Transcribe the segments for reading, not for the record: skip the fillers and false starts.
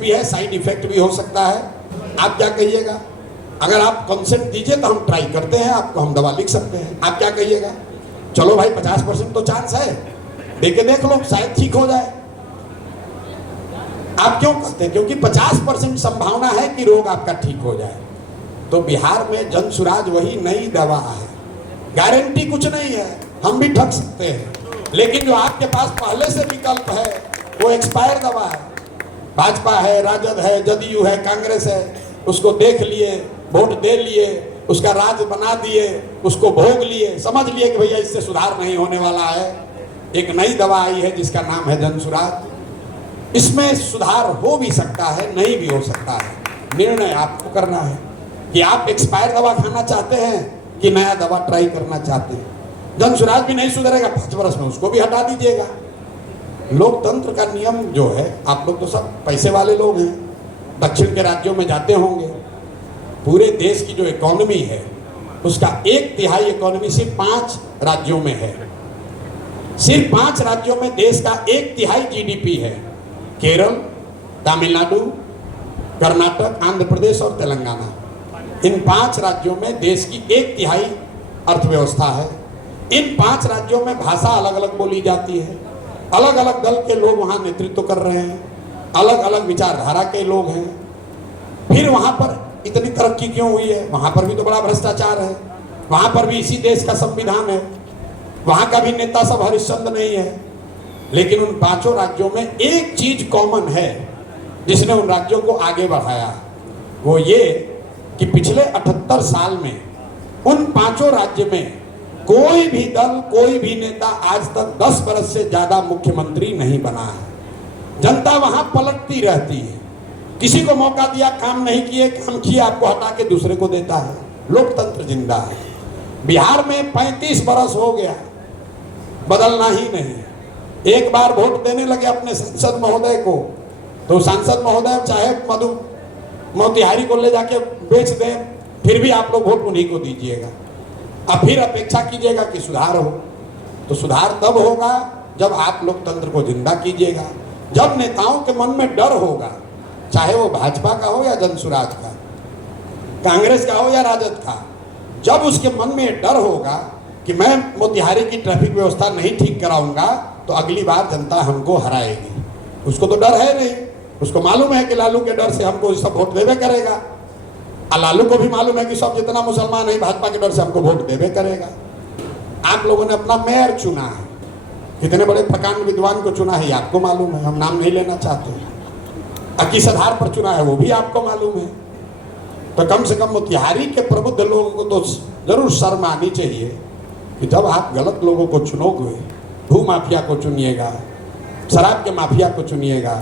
भी है, side effect भी हो सकता है। आप क्या कहिएगा? अगर आप कंसेंट दीजिए तो हम ट्राई करते हैं, आपको हम दवा लिख सकते हैं। आप क्या कहिएगा? चलो भाई 50% तो चांस है, देके देख लो, शायद ठीक हो जाए। आप क्यों कहते हैं? क्योंकि 50% संभावना है कि रोग आपका ठीक हो जाए। तो बिहार में जनसुराज वही नई दवा है, गारंटी कुछ नहीं है, हम भी ठग सकते हैं, लेकिन जो आपके पास पहले से विकल्प है वो एक्सपायर दवा है। भाजपा है, राजद है, जदयू है, कांग्रेस है, उसको देख लिए, वोट दे लिए, उसका राज बना दिए, उसको भोग लिए, समझ लिए कि भैया इससे सुधार नहीं होने वाला है। एक नई दवा आई है जिसका नाम है जनसुराज। इसमें सुधार हो भी सकता है, नहीं भी हो सकता है, निर्णय आपको करना है कि आप एक्सपायर दवा खाना चाहते हैं कि नया दवा ट्राई करना चाहते हैं। जनसुराज भी नहीं सुधरेगा 5 वर्ष में, उसको भी हटा दीजिएगा। लोकतंत्र का नियम जो है, आप लोग तो सब पैसे वाले लोग हैं, दक्षिण के राज्यों में जाते होंगे, पूरे देश की जो इकोनॉमी है उसका 1/3 इकोनॉमी सिर्फ 5 राज्यों में है। सिर्फ 5 राज्यों में देश का 1/3 जीडीपी है। केरल, तमिलनाडु, कर्नाटक, आंध्र प्रदेश और तेलंगाना। इन 5 राज्यों में देश की 1/3 अर्थव्यवस्था है। इन 5 राज्यों में भाषा अलग अलग बोली जाती है, अलग अलग दल के लोग वहाँ नेतृत्व कर रहे हैं, अलग अलग विचारधारा के लोग हैं। फिर वहाँ पर इतनी तरक्की क्यों हुई है? वहाँ पर भी तो बड़ा भ्रष्टाचार है, वहाँ पर भी इसी देश का संविधान है, वहाँ का भी नेता सब हरिश्चंद्र नहीं है। लेकिन उन 5 राज्यों में एक चीज कॉमन है जिसने उन राज्यों को आगे बढ़ाया, वो ये कि पिछले 78 साल में उन 5 राज्य में कोई भी दल, कोई भी नेता आज तक 10 वर्ष से ज्यादा मुख्यमंत्री नहीं बना है। जनता वहां पलटती रहती है, किसी को मौका दिया, काम नहीं किए, काम किया, आपको हटा के दूसरे को देता है। लोकतंत्र जिंदा है। बिहार में 35 वर्ष हो गया, बदलना ही नहीं। एक बार वोट देने लगे अपने सांसद महोदय को, तो सांसद महोदय चाहे मधु मोतिहारी को ले जाके बेच दें, फिर भी आप लोग वोट उन्हीं को दीजिएगा। अब फिर अपेक्षा कीजिएगा कि सुधार हो। तो सुधार तब होगा जब आप लोकतंत्र को जिंदा कीजिएगा, जब नेताओं के मन में डर होगा, चाहे वो भाजपा का हो या जनसुराज का, कांग्रेस का हो या राजद का। जब उसके मन में डर होगा कि मैं मोतिहारी की ट्रैफिक व्यवस्था नहीं ठीक कराऊंगा तो अगली बार जनता हमको हराएगी। उसको तो डर है नहीं, उसको मालूम है कि लालू के डर से हमको सब वोट देवे करेगा, और लालू को भी मालूम है कि सब जितना मुसलमान है भाजपा के डर से हमको वोट देवे करेगा। आप लोगों ने अपना मेयर चुना है, कितने बड़े प्रकांड विद्वान को चुना है आपको मालूम है, हम नाम नहीं लेना चाहते। किस आधार पर चुना है वो भी आपको मालूम है। तो कम से कम मोतिहारी के प्रबुद्ध लोगों को तो जरूर शर्म आनी चाहिए कि जब आप गलत लोगों को चुनोगे, भू माफिया को चुनिएगा, शराब के माफिया को चुनिएगा,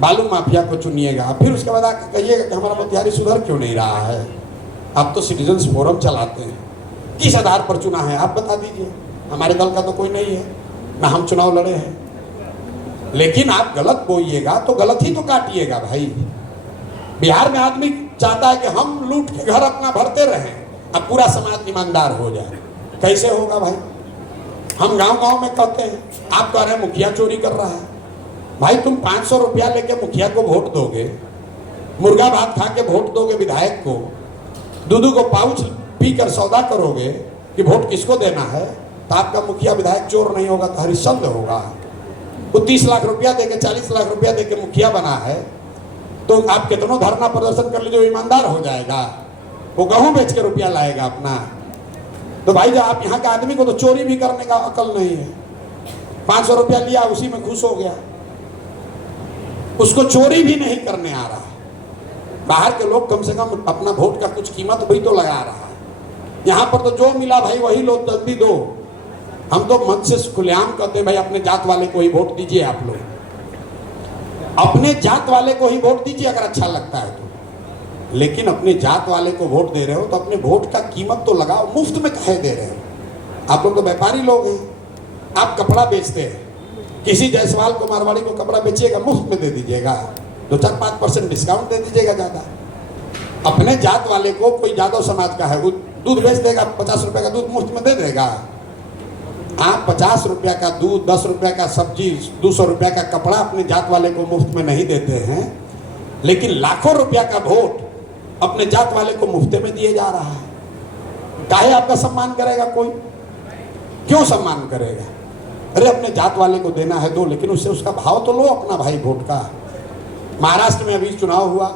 बालू माफिया को चुनिएगा, फिर उसके बाद आके कहिएगा कि हमारा मोतिहारी सुधर क्यों नहीं रहा है। आप तो सिटीजन्स फोरम चलाते हैं, किस आधार पर चुना है आप बता दीजिए। हमारे दल का तो कोई नहीं है, ना हम चुनाव लड़े हैं। लेकिन आप गलत बोइएगा तो गलत ही तो काटिएगा भाई। बिहार में आदमी चाहता है कि हम लूट के घर अपना भरते रहें, अब पूरा समाज ईमानदार हो जाए। कैसे होगा भाई? हम गांव-गांव में कहते हैं, आप कह रहे हैं मुखिया चोरी कर रहा है। भाई तुम 500 रुपया लेके मुखिया को वोट दोगे, मुर्गा भात खा के वोट दोगे विधायक को, दूध को पाउच पी कर सौदा करोगे कि वोट किसको देना है, तो आपका मुखिया विधायक चोर नहीं होगा तो हरिश्चंद्र होगा। वो 30 लाख रुपया देके, 40 लाख रुपया देके मुखिया बना है, तो आप कितनों धरना प्रदर्शन कर लीजिए, ईमानदार हो जाएगा, वो गेहूं बेच के रुपया लाएगा अपना। तो भाई जब आप यहाँ के आदमी को तो चोरी भी करने का अकल नहीं है, 500 रुपया लिया उसी में खुश हो गया, उसको चोरी भी नहीं करने आ रहा। बाहर के लोग कम से कम अपना वोट का कुछ कीमत भी तो लगा रहा है। यहाँ पर तो जो मिला भाई वही लो, जल्दी दो। हम तो मन से खुलेआम कहते हैं भाई अपने जात वाले को ही वोट दीजिए। आप लोग अपने जात वाले को ही वोट दीजिए अगर अच्छा लगता है तो, लेकिन अपने जात वाले को वोट दे रहे हो तो अपने वोट का कीमत तो लगाओ। मुफ्त में काहे दे रहे हो? आप लोग तो व्यापारी लोग हैं। आप कपड़ा बेचते हैं, किसी जायसवाल को, मारवाड़ी को कपड़ा बेचिएगा, मुफ्त में दे दीजिएगा, 2-4-5% डिस्काउंट दे दीजिएगा ज़्यादा। अपने जात वाले को, कोई यादव समाज का है वो दूध बेच देगा, 50 रुपये का दूध मुफ्त में दे देगा। आप 50 रुपया का दूध, 10 रुपया का सब्जी, 200 रुपया का कपड़ा अपने जात वाले को मुफ्त में नहीं देते हैं। लेकिन लाखों रुपया का वोट अपने जात वाले को मुफ्ते में दिए जा रहा है। काहे आपका सम्मान करेगा कोई? क्यों सम्मान करेगा? अरे अपने जात वाले को देना है दो, लेकिन उससे उसका भाव तो लो अपना भाई वोट का। महाराष्ट्र में अभी चुनाव हुआ,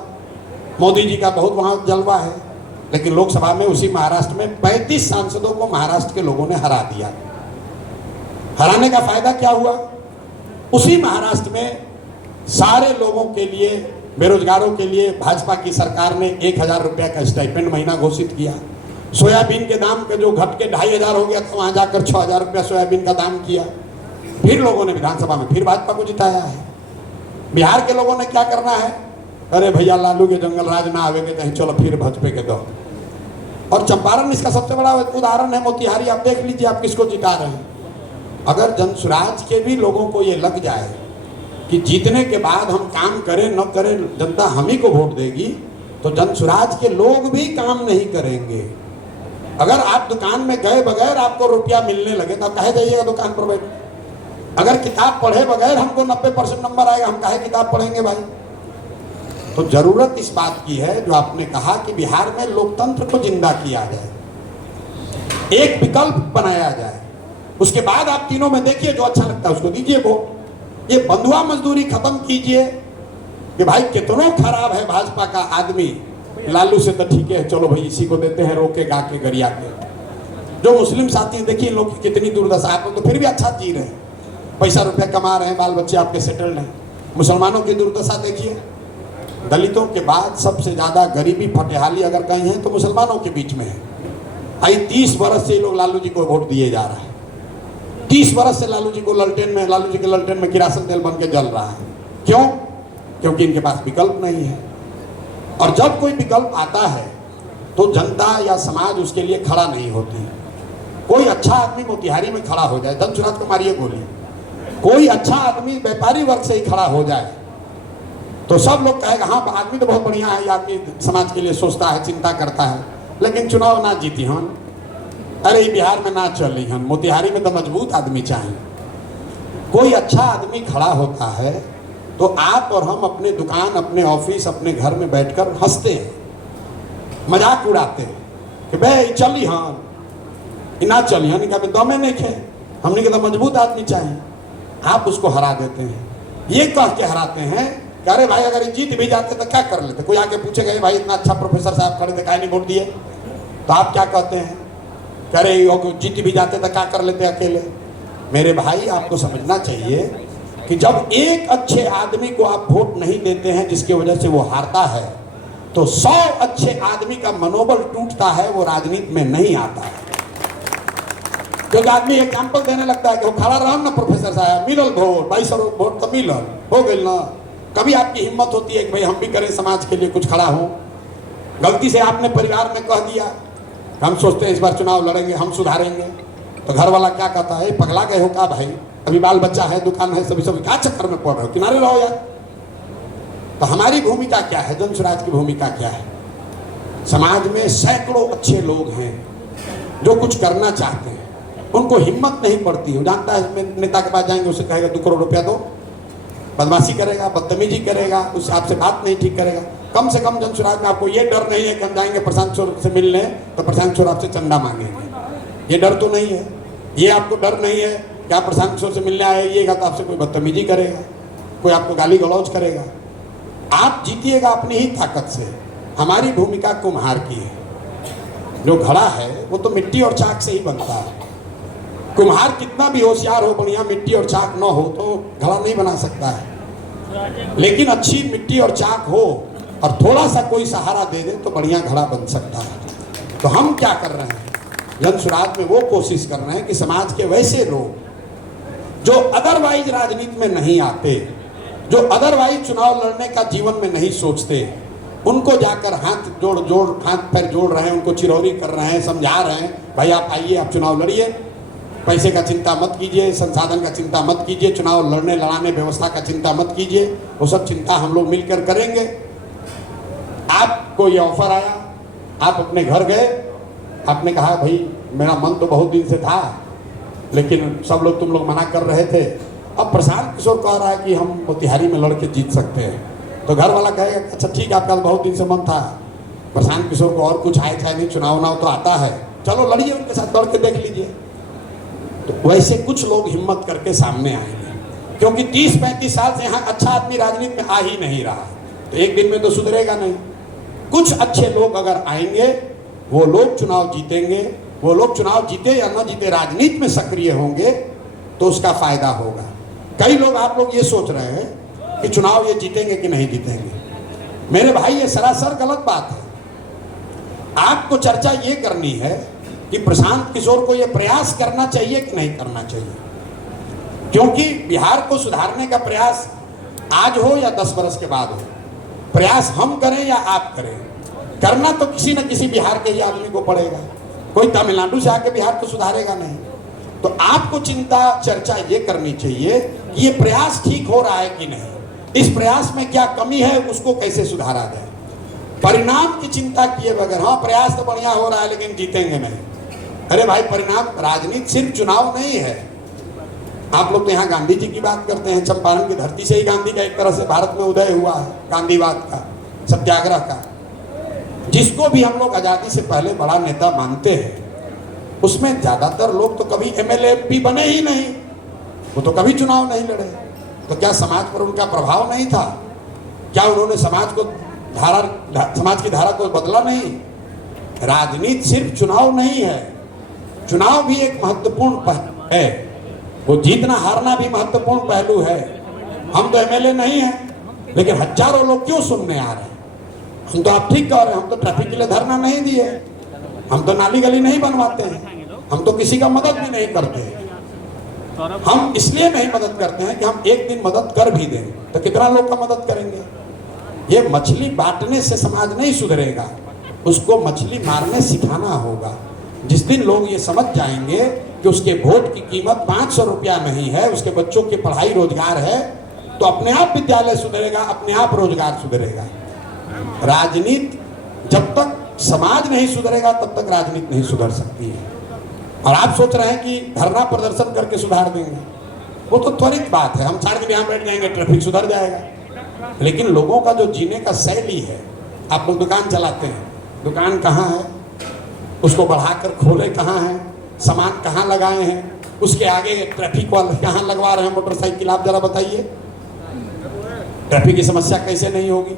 मोदी जी का बहुत वहां जलवा है, लेकिन लोकसभा में उसी महाराष्ट्र में 35 सांसदों को महाराष्ट्र के लोगों ने हरा दिया। हराने का फायदा क्या हुआ? उसी महाराष्ट्र में सारे लोगों के लिए, बेरोजगारों के लिए भाजपा की सरकार ने 1000 रुपया का स्टाइपेंड महीना घोषित किया। सोयाबीन के दाम का जो घट के 2500 हो गया था, वहां जाकर 6000 रुपया सोयाबीन का दाम किया। फिर लोगों ने विधानसभा में फिर भाजपा को जिताया है। बिहार के लोगों ने क्या करना है? अरे भैया लालू के जंगल राज ना आवे के कहीं, चलो फिर भाजपा के दो। और चंपारण इसका सबसे बड़ा उदाहरण है। मोतिहारी आप देख लीजिए, आप किसको जिता रहे हैं। अगर जनसुराज के भी लोगों को ये लग जाए कि जीतने के बाद हम काम करें न करें जनता हम ही को वोट देगी, तो जनसुराज के लोग भी काम नहीं करेंगे। अगर आप दुकान में गए बगैर आपको रुपया मिलने लगे तो आप काहे जाइएगा दुकान पर बैठ? अगर किताब पढ़े बगैर हमको 90% नंबर आएगा, हम काहे किताब पढ़ेंगे भाई? तो जरूरत इस बात की है, जो आपने कहा कि बिहार में लोकतंत्र को जिंदा किया जाए, एक विकल्प बनाया जाए, उसके बाद आप तीनों में देखिए जो अच्छा लगता है उसको दीजिए वोट। ये बंधुआ मजदूरी खत्म कीजिए कि भाई कितनों खराब है भाजपा का आदमी, लालू से तो ठीक है, चलो भाई इसी को देते हैं, रोके गा के गरिया के। जो मुस्लिम साथी देखिए लोग की कितनी दुर्दशा, आप लोग तो फिर भी अच्छा जी रहे हैं, पैसा रुपया कमा रहे हैं, बाल बच्चे आपके सेटल्ड हैं। मुसलमानों की दुर्दशा देखिए, दलितों के बाद सबसे ज्यादा गरीबी फटेहाली अगर कहीं है तो मुसलमानों के बीच में है। आई 30 वर्ष से लोग लालू जी को वोट दिए जा रहा है। 30 वर्ष से लालू जी को लालू जी के ललटेन में किरासन तेल बन के जल रहा है। क्यों? क्योंकि इनके पास विकल्प नहीं है। और जब कोई विकल्प आता है तो जनता या समाज उसके लिए खड़ा नहीं होती। कोई अच्छा आदमी मोतिहारी में खड़ा हो जाए, जनसुराज को मारिए गोली, कोई अच्छा आदमी व्यापारी वर्ग से ही खड़ा हो जाए तो सब लोग कहेगा हाँ आदमी तो बहुत बढ़िया है, ये आदमी समाज के लिए सोचता है, चिंता करता है, लेकिन चुनाव ना जीती हन, अरे बिहार में ना चली हन, मोतिहारी में तो मजबूत आदमी चाहिए। कोई अच्छा आदमी खड़ा होता है तो आप और हम अपने दुकान, अपने ऑफिस, अपने घर में बैठकर हंसते हैं, मजाक उड़ाते हैं कि भाई चली हन, ना चली हन, कभी दमे नहीं खे, हमने तो मजबूत आदमी चाहिए। आप उसको हरा देते हैं, ये कह के हराते हैं कि अरे भाई अगर जीत भी जाते तो क्या कर लेते। कोई आके पूछेगा भाई इतना अच्छा प्रोफेसर साहब खड़े थे, काहे नहीं वोट दिए? तो आप क्या कहते हैं? अरे जीत भी जाते तो क्या कर लेते अकेले। मेरे भाई आपको समझना चाहिए कि जब एक अच्छे आदमी को आप वोट नहीं देते हैं जिसकी वजह से वो हारता है, तो 100 अच्छे आदमी का मनोबल टूटता है, वो राजनीति में नहीं आता है। क्योंकि आदमी एग्जाम्पल देने लगता है कि वो खड़ा रहा ना प्रोफेसर साहब, मिलल वोट 2200 वोट तो मिलल हो गई ना। कभी आपकी हिम्मत होती है कि भाई हम भी करें, समाज के लिए कुछ खड़ा हो। गलती से आपने परिवार में कह दिया, हम सोचते हैं इस बार चुनाव लड़ेंगे, हम सुधारेंगे, तो घर वाला क्या कहता है, पगला गए हो का भाई, अभी बाल बच्चा है, दुकान है, सभी क्या चक्कर में पड़ रहे हो, किनारे रहो यार। तो हमारी भूमिका क्या है, जनसुराज की भूमिका क्या है? समाज में सैकड़ों अच्छे लोग हैं जो कुछ करना चाहते हैं, उनको हिम्मत नहीं पड़ती है। जानता है नेता के पास जाएंगे, उसे कहेगा 2 करोड़ रुपया दो, बदमाशी करेगा, बदतमीजी करेगा, उससे आपसे बात नहीं ठीक करेगा। कम से कम जनसुराज में आपको ये डर नहीं है कि हम जाएंगे प्रशांत किशोर से मिलने तो प्रशांत किशोर आपसे चंदा मांगेंगे, ये डर तो नहीं है। ये आपको डर नहीं है कि आप प्रशांत किशोर से मिलने आइएगा तो आपसे कोई बदतमीजी करेगा, कोई आपको गाली गलौज करेगा। आप जीतिएगा अपनी ही ताकत से। हमारी भूमिका कुम्हार की है, जो घड़ा है वो तो मिट्टी और चाक से ही बनता है। कुम्हार कितना भी होशियार हो, बढ़िया मिट्टी और चाक न हो तो घड़ा नहीं बना सकता है। लेकिन अच्छी मिट्टी और चाक हो और थोड़ा सा कोई सहारा दे दे तो बढ़िया घड़ा बन सकता है। तो हम क्या कर रहे हैं, जनसुराज में वो कोशिश कर रहे हैं कि समाज के वैसे लोग जो अदरवाइज राजनीति में नहीं आते, जो अदरवाइज चुनाव लड़ने का जीवन में नहीं सोचते, उनको जाकर हाथ पैर जोड़ रहे हैं, उनको चिरौरी कर रहे हैं, समझा रहे हैं भाई आप आइए, आप चुनाव लड़िए, पैसे का चिंता मत कीजिए, संसाधन का चिंता मत कीजिए, चुनाव लड़ने लड़ाने व्यवस्था का चिंता मत कीजिए, वो सब चिंता हम लोग मिलकर करेंगे। आपको ये ऑफर आया, आप अपने घर गए, आपने कहा भाई मेरा मन तो बहुत दिन से था लेकिन सब लोग तुम लोग मना कर रहे थे, अब प्रशांत किशोर कह रहा है कि हम मोतिहारी में लड़के जीत सकते हैं, तो घर वाला कहेगा अच्छा ठीक है, आपका बहुत दिन से मन था प्रशांत किशोर को और कुछ आए चाहे नहीं, चुनाव तो आता है, चलो लड़िए उनके साथ, दौड़ के देख लीजिए। तो वैसे कुछ लोग हिम्मत करके सामने आएंगे, क्योंकि 30-35 साल से यहाँ अच्छा आदमी राजनीति में आ ही नहीं रहा, तो एक दिन में तो सुधरेगा नहीं। कुछ अच्छे लोग अगर आएंगे, वो लोग चुनाव जीतेंगे, वो लोग चुनाव जीते या न जीते राजनीति में सक्रिय होंगे तो उसका फायदा होगा। कई लोग, आप लोग ये सोच रहे हैं कि चुनाव ये जीतेंगे कि नहीं जीतेंगे। मेरे भाई ये सरासर गलत बात है। आपको चर्चा ये करनी है कि प्रशांत किशोर को ये प्रयास करना चाहिए कि नहीं करना चाहिए, क्योंकि बिहार को सुधारने का प्रयास आज हो या 10 वर्ष के बाद हो, प्रयास हम करें या आप करें, करना तो किसी न किसी बिहार के ही आदमी को पड़ेगा। कोई तमिलनाडु से आके बिहार को सुधारेगा नहीं। तो आपको चिंता चर्चा ये करनी चाहिए कि ये प्रयास ठीक हो रहा है कि नहीं, इस प्रयास में क्या कमी है, उसको कैसे सुधारा जाए। परिणाम की चिंता किए बगैर, हाँ प्रयास तो बढ़िया हो रहा है लेकिन जीतेंगे नहीं, अरे भाई परिणाम, राजनीति सिर्फ चुनाव नहीं है। आप लोग तो यहाँ गांधी जी की बात करते हैं, चंपारण की धरती से ही गांधी का एक तरह से भारत में उदय हुआ है, गांधीवाद का, सत्याग्रह का। जिसको भी हम लोग आजादी से पहले बड़ा नेता मानते हैं, उसमें ज्यादातर लोग तो कभी एमएलए भी बने ही नहीं, वो तो कभी चुनाव नहीं लड़े। तो क्या समाज पर उनका प्रभाव नहीं था? क्या उन्होंने समाज की धारा को बदला नहीं? राजनीति सिर्फ चुनाव नहीं है, चुनाव भी एक महत्वपूर्ण पहलू है, वो जीतना हारना भी महत्वपूर्ण पहलू है। हम तो एमएलए नहीं हैं, लेकिन हजारों लोग क्यों सुनने आ रहे हैं? हम तो, आप ठीक कह रहे हैं, हम तो ट्रैफिक के लिए धरना नहीं दिए, हम तो नाली गली नहीं बनवाते हैं, हम तो किसी का मदद भी नहीं करते हैं। हम इसलिए नहीं मदद करते हैं कि हम एक दिन मदद कर भी दें तो कितना लोग का मदद करेंगे। ये मछली बांटने से समाज नहीं सुधरेगा, उसको मछली मारने सिखाना होगा। जिस दिन लोग ये समझ जाएंगे कि उसके वोट की कीमत 500 रुपया नहीं है, उसके बच्चों की पढ़ाई रोजगार है, तो अपने आप विद्यालय सुधरेगा, अपने आप रोजगार सुधरेगा। राजनीति जब तक समाज नहीं सुधरेगा तब तक राजनीति नहीं सुधर सकती है। और आप सोच रहे हैं कि धरना प्रदर्शन करके सुधार देंगे, वो तो त्वरित बात है, हम 4 दिन यहाँ बैठ जाएंगे ट्रैफिक सुधर जाएगा। लेकिन लोगों का जो जीने का शैली है, आप लोग दुकान चलाते हैं, दुकान कहाँ है, उसको बढ़ाकर खोले कहाँ है, सामान कहाँ लगाए हैं, उसके आगे ट्रैफिक वाले कहाँ लगवा रहे हैं मोटरसाइकिल, आप जरा बताइए। ट्रैफिक की समस्या कैसे नहीं होगी?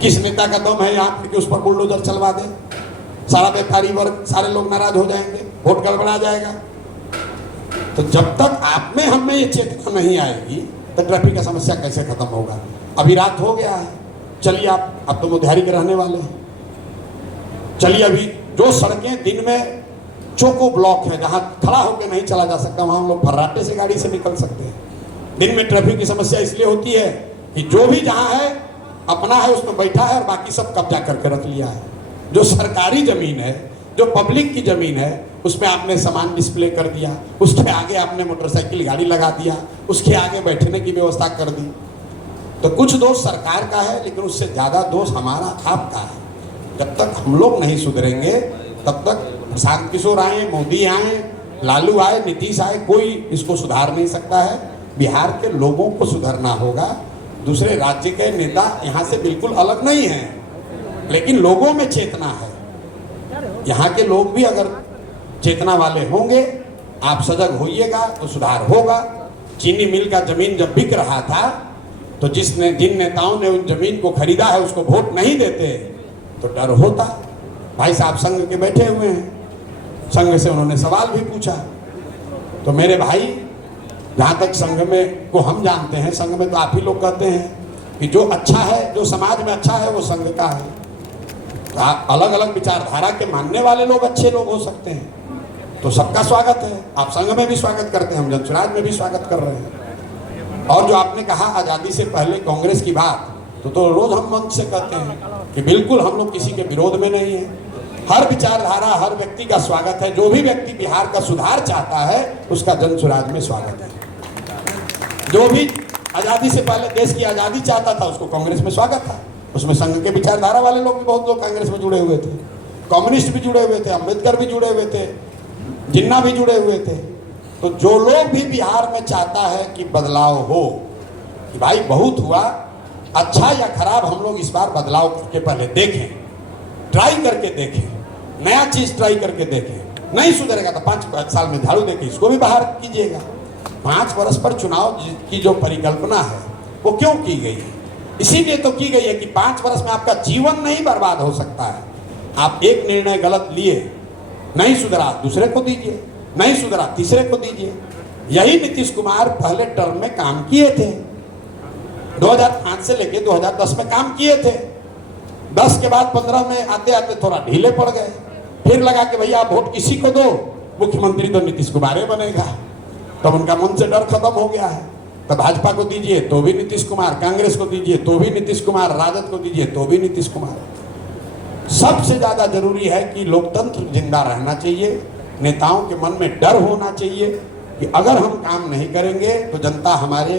किस नेता का दम है यहाँ कि उस पर बुलडोजर चलवा दे? सारा व्यापारी वर्ग, सारे लोग नाराज हो जाएंगे, वोट गड़बड़ा जाएगा। तो जब तक आप में हम में ये चेतना नहीं आएगी तो ट्रैफिक का समस्या कैसे खत्म होगा? अभी रात हो गया है, चलिए आप तो मोतिहारी के रहने वाले हैं, चलिए अभी जो सड़कें दिन में चौको ब्लॉक है, जहाँ खड़ा होकर नहीं चला जा सकता, वहाँ हम लोग फर्राटे से गाड़ी से निकल सकते हैं। दिन में ट्रैफिक की समस्या इसलिए होती है कि जो भी जहाँ है अपना है उसमें बैठा है और बाकी सब कब्जा करके रख लिया है। जो सरकारी जमीन है, जो पब्लिक की जमीन है, उसमें आपने सामान डिस्प्ले कर दिया, उसके आगे आपने मोटरसाइकिल गाड़ी लगा दिया, उसके आगे बैठने की व्यवस्था कर दी। तो कुछ दोष सरकार का है, लेकिन उससे ज़्यादा दोष हमारा आपका है। जब तक हम लोग नहीं सुधरेंगे तब तक प्रशांत किशोर आए, मोदी आए, लालू आए, नीतीश आए, कोई इसको सुधार नहीं सकता है। बिहार के लोगों को सुधरना होगा। दूसरे राज्य के नेता यहाँ से बिल्कुल अलग नहीं हैं, लेकिन लोगों में चेतना है। यहाँ के लोग भी अगर चेतना वाले होंगे, आप सजग होइएगा तो सुधार होगा। चीनी मिल का जमीन जब बिक रहा था तो जिन नेताओं ने उन जमीन को खरीदा है उसको वोट नहीं देते तो डर होता। भाई साहब संघ के बैठे हुए हैं, संघ से उन्होंने सवाल भी पूछा। तो मेरे भाई, जहाँ तक संघ में को हम जानते हैं, संघ में तो आप ही लोग कहते हैं कि जो अच्छा है, जो समाज में अच्छा है वो संघ का है। तो अलग अलग विचारधारा के मानने वाले लोग अच्छे लोग हो सकते हैं, तो सबका स्वागत है। आप संघ में भी स्वागत करते हैं, हम जनसुराज में भी स्वागत कर रहे हैं। और जो आपने कहा आज़ादी से पहले कांग्रेस की बात, तो रोज हम मंच से कहते हैं कि बिल्कुल हम लोग किसी के विरोध में नहीं है। हर विचारधारा, हर व्यक्ति का स्वागत है। जो भी व्यक्ति बिहार का सुधार चाहता है उसका जनसुराज में स्वागत है। जो भी आज़ादी से पहले देश की आज़ादी चाहता था उसको कांग्रेस में स्वागत था। उसमें संघ के विचारधारा वाले लोग भी बहुत लोग कांग्रेस में जुड़े हुए थे, कम्युनिस्ट भी जुड़े हुए थे, अम्बेडकर भी जुड़े हुए थे, जिन्ना भी जुड़े हुए थे। तो जो लोग भी बिहार में चाहता है कि बदलाव हो, कि भाई बहुत हुआ, अच्छा या खराब हम लोग इस बार बदलाव करके पहले देखें, ट्राई करके देखें, नया चीज ट्राई करके देखें। नहीं सुधरेगा तो 5 साल में झाड़ू देके इसको भी बाहर कीजिएगा। 5 वर्ष पर चुनाव की जो परिकल्पना है वो क्यों की गई है? इसीलिए तो की गई है कि 5 वर्ष में आपका जीवन नहीं बर्बाद हो सकता है। आप एक निर्णय गलत लिए, नहीं सुधरा दूसरे को दीजिए, नहीं सुधरा तीसरे को दीजिए। यही नीतीश कुमार पहले टर्म में काम किए थे। 2005 से लेके 2010 में काम किए थे। 10 के बाद 15 में आते आते थोड़ा ढीले पड़ गए। फिर लगा कि भैया वोट किसी को दो, मुख्यमंत्री तो नीतीश कुमार ही बनेगा। तब उनका मन से डर खत्म हो गया है। तो भाजपा को दीजिए तो भी नीतीश कुमार, कांग्रेस को दीजिए तो भी नीतीश कुमार, राजद को दीजिए तो भी नीतीश कुमार। सबसे ज्यादा जरूरी है कि लोकतंत्र जिंदा रहना चाहिए। नेताओं के मन में डर होना चाहिए कि अगर हम काम नहीं करेंगे तो जनता हमारे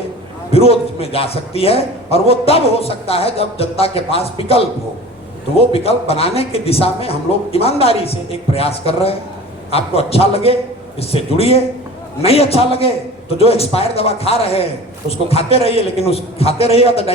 विरोध में जा सकती है, और वो तब हो सकता है जब जनता के पास विकल्प हो। तो वो विकल्प बनाने की दिशा में हम लोग ईमानदारी से एक प्रयास कर रहे हैं। आपको अच्छा लगे इससे जुड़िए, नहीं अच्छा लगे तो जो एक्सपायर दवा खा रहे हैं उसको खाते रहिए, लेकिन उस खाते रहिएगा तो